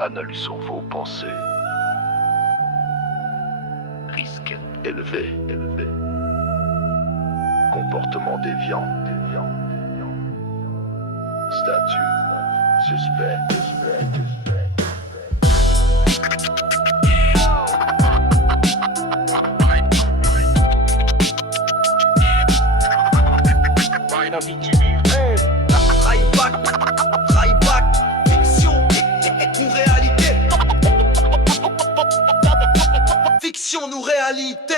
Analysons vos pensées. Risque élevé. Comportement déviant. Statut suspect. Fiction ou réalité. Fiction ou réalité.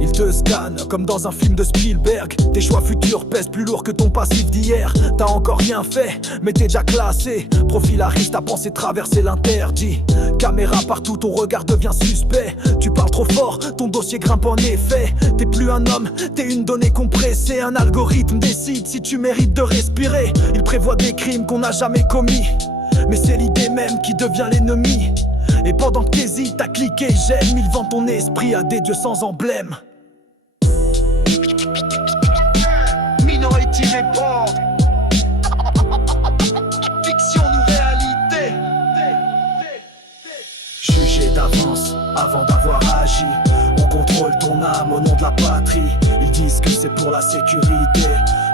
Il te scanne comme dans un film de Spielberg. Tes choix futurs pèsent plus lourd que ton passif d'hier. T'as encore rien fait, mais t'es déjà classé. Profil à risque, ta pensée traverser l'interdit. Caméra partout, ton regard devient suspect. Tu parles trop fort, ton dossier grimpe en effet. T'es plus un homme, t'es une donnée compressée. Un algorithme décide si tu mérites de respirer. Il prévoit des crimes qu'on n'a jamais commis, mais c'est l'idée même qui devient l'ennemi. Et pendant que t'hésites à cliquer j'aime, il vend ton esprit à des dieux sans emblème. Minority Report. Fiction ou réalité. Jugé d'avance avant d'avoir agi. On contrôle ton âme au nom de la patrie. Ils disent que c'est pour la sécurité,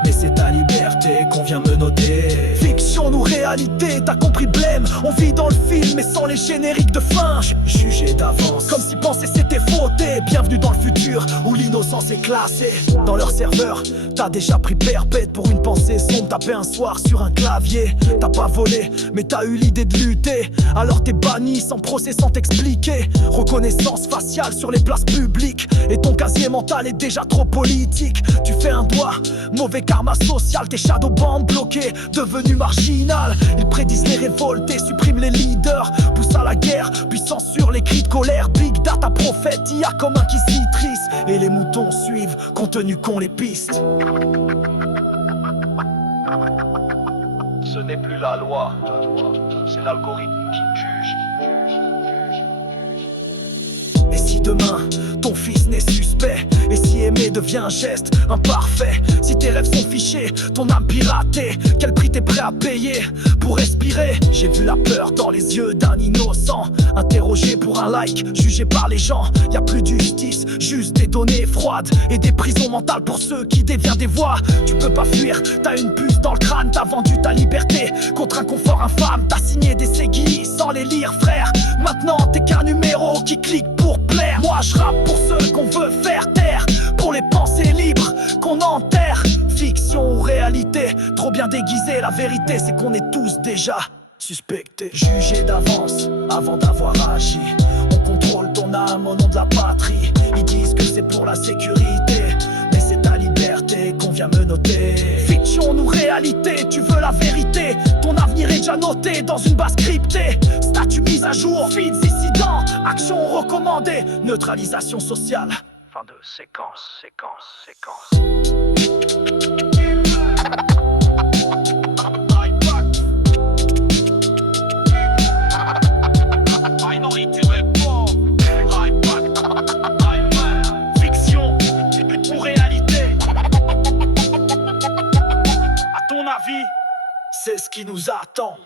mais c'est ta liberté qu'on vient menotter. Fiction ou réalité, t'as compris blême. On vit dans le film mais sans les génériques de fin. Jugé d'avance, comme si penser c'était fauté. Bienvenue dans le futur où l'innocence est classée. Dans leur serveur, t'as déjà pris perpète pour une pensée sombre. Tapé un soir sur un clavier. T'as pas volé mais t'as eu l'idée de lutter. Alors t'es banni sans procès, sans t'expliquer. Reconnaissance faciale sur les places publiques. Et ton casier mental est déjà trop politique. Tu fais un doigt, mauvais karma social. Tes shadowbans bloqués, devenus marginal. Ils prédisent les révoltes et suppriment les leaders. Poussent à la guerre, puis censurent les cris de colère. Big data prophète, IA comme inquisitrice. Et les moutons suivent, contenu qu'ont les pistes. Ce n'est plus la loi, c'est l'algorithme qui juge. Et si demain, ton fils n'est suspect? Et si aimer devient un geste imparfait? Si tes rêves sont fichés, ton âme piratée, quel prix t'es prêt à payer pour respirer? J'ai vu la peur dans les yeux d'un innocent. Interrogé pour un like, jugé par les gens. Y'a plus de justice, juste des données froides. Et des prisons mentales pour ceux qui déviennent des voies. Tu peux pas fuir, t'as une puce dans le crâne. T'as vendu ta liberté contre un confort infâme. T'as signé des séguilles sans les lire frère. Maintenant t'es qu'un numéro qui clique pour plaire. Moi je rappe pour ceux qu'on veut faire taire, pour les pensées libres qu'on enterre. Fiction ou réalité, trop bien déguisé. La vérité c'est qu'on est tous déjà suspectés. Jugés d'avance avant d'avoir agi. On contrôle ton âme au nom de la patrie. Ils disent que c'est pour la sécurité, mais c'est ta liberté qu'on vient menotter. Fiction ou réalité, tu veux la vérité. Ton avenir est déjà noté dans une base cryptée. Statut mise à jour, feeds dissidents. Action recommandée, neutralisation sociale. Fin de séquence. Minority Report. Fiction ou réalité. À ton avis, c'est ce qui nous attend.